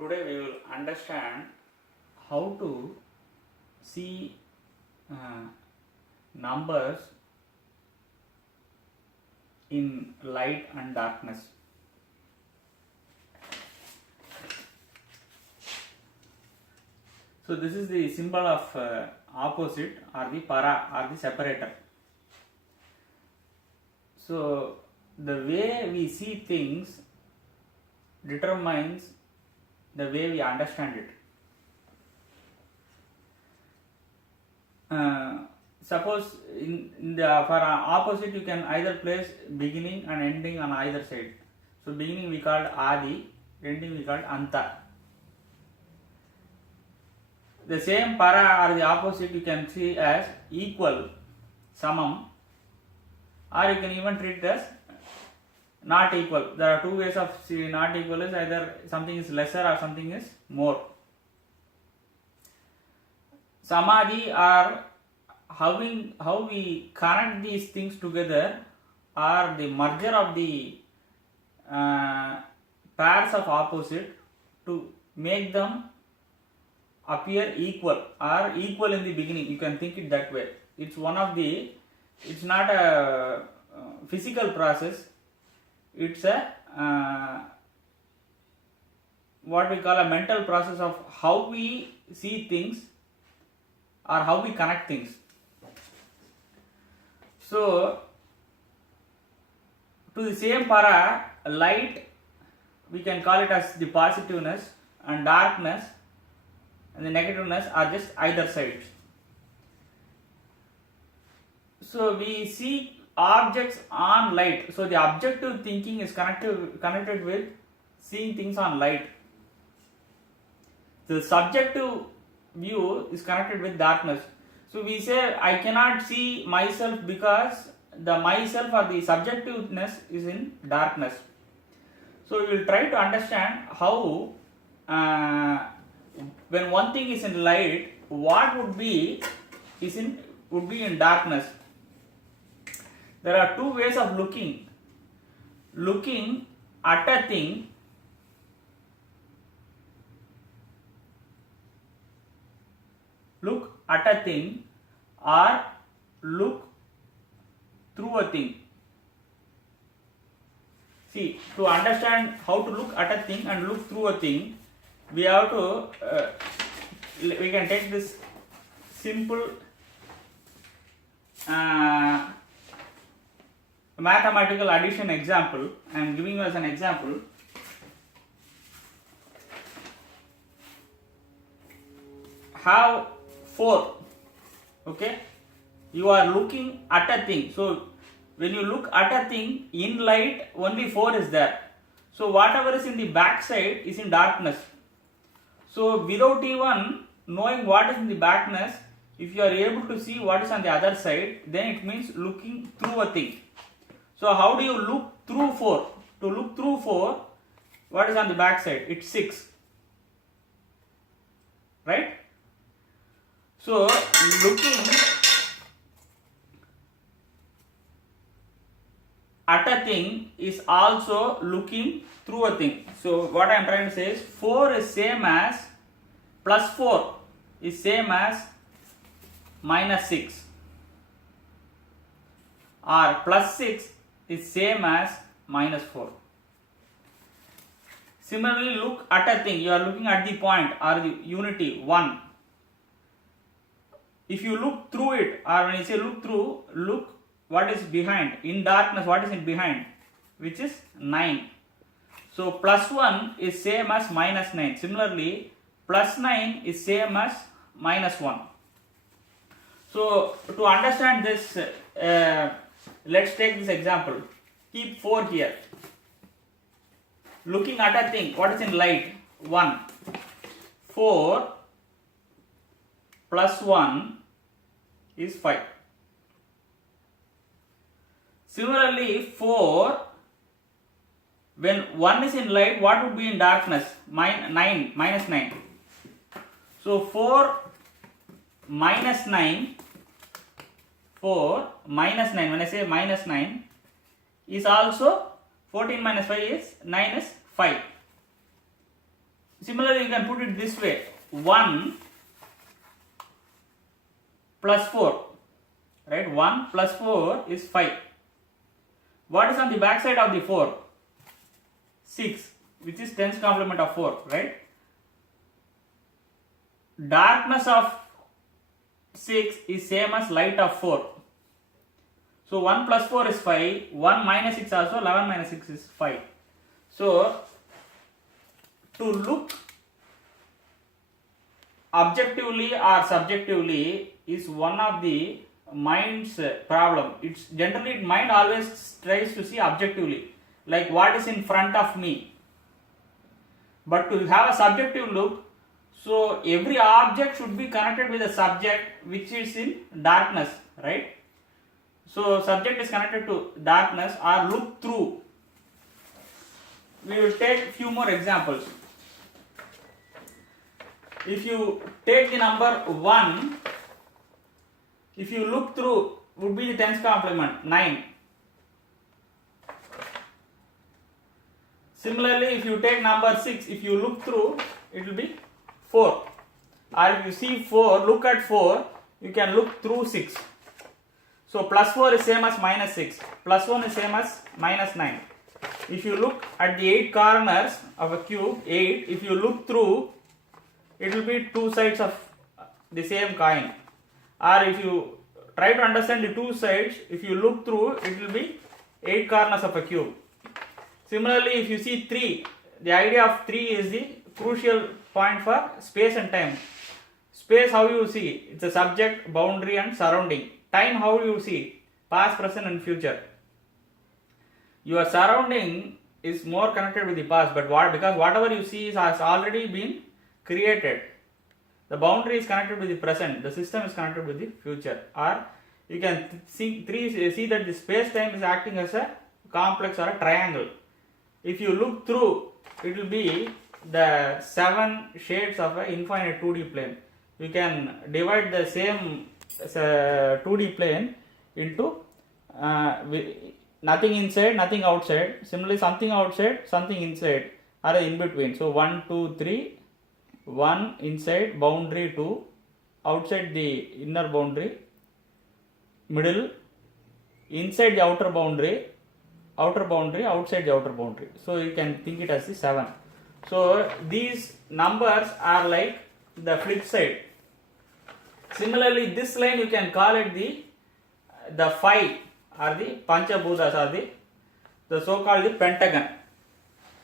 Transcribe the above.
Today we will understand how to see numbers in light and darkness. So this is the symbol of opposite or the para or the separator. So the way we see things determines the way we understand it. Suppose in the for opposite you can either place beginning and ending on either side. So beginning we called Adi, ending we called Anta. The same para or the opposite you can see as equal, samam, or you can even treat it as not equal. There are two ways of seeing not equal is either something is lesser or something is more. Samadhi or how we connect these things together are the merger of the pairs of opposite to make them appear equal or equal in the beginning. You can think it that way. It's not a physical process. It's a what we call a mental process of how we see things or how we connect things. So to the same para, light we can call it as the positiveness, and darkness and the negativeness are just either sides. So we see objects on light. So the objective thinking is connected with seeing things on light. The subjective view is connected with darkness. So we say I cannot see myself because the myself or the subjectiveness is in darkness. So we will try to understand how when one thing is in light, what would be in darkness. There are two ways of looking at a thing or look through a thing. See, to understand how to look at a thing and look through a thing, we have to we can take this simple mathematical addition example. I am giving you as an example. Have 4. Okay, you are looking at a thing. So when you look at a thing in light, only 4 is there. So whatever is in the back side is in darkness. So without even knowing what is in the backness, if you are able to see what is on the other side, then it means looking through a thing. So how do you look through 4? To look through 4, what is on the back side? It's 6. Right? So looking at a thing is also looking through a thing. So what I am trying to say is 4 is same as plus 4 is same as minus 6, or plus 6 is same as minus 4. Similarly, look at a thing. You are looking at the point or the unity 1. If you look through it, or when you say look through, look what is behind. In darkness, what is in behind? Which is 9. So plus 1 is same as minus 9. Similarly, plus 9 is same as minus 1. So to understand this, let's take this example. Keep 4 here. Looking at a thing, what is in light? 1. 4 plus 1 is 5. Similarly, 4, when 1 is in light, what would be in darkness? Minus 9. So 4 minus 9, when I say minus 9, is also 14 minus 5 is 9 is 5. Similarly, you can put it this way: 1 plus 4, right? 1 plus 4 is 5. What is on the back side of the 4? 6, which is tens complement of 4, right? Darkness of 6 is same as light of 4. So 1 plus 4 is 5, 1 minus 6 also, 11 minus 6 is 5. So to look objectively or subjectively is one of the mind's problem. It's generally mind always tries to see objectively, like what is in front of me. But to have a subjective look, so every object should be connected with a subject which is in darkness, right? So subject is connected to darkness or look through. We will take few more examples. If you take the number 1, if you look through, would be the tens complement, 9. Similarly, if you take number 6, if you look through, it will be 4. Or if you see 4, look at 4, you can look through 6. So plus 4 is same as minus 6, plus 1 is same as minus 9. If you look at the 8 corners of a cube, 8, if you look through, it will be two sides of the same coin. Or if you try to understand the two sides, if you look through, it will be 8 corners of a cube. Similarly, if you see 3, the idea of 3 is the crucial point for space and time. Space, how you see? It's a subject, boundary and surrounding. Time, how you see? Past, present and future. Your surrounding is more connected with the past, but because whatever you see has already been created. The boundary is connected with the present, the system is connected with the future. Or you can see that the space time is acting as a complex or a triangle. If you look through, it will be the 7 shades of an infinite 2D plane. You can divide the same 2D plane into nothing inside, nothing outside. Similarly, something outside, something inside, or in between. So 1, 2, 3, 1 inside, boundary 2, outside the inner boundary, middle, inside the outer boundary, outside the outer boundary. So you can think it as the 7. So these numbers are like the flip side. Similarly, this line you can call it the 5 or the Panchabhutas or the so called the pentagon.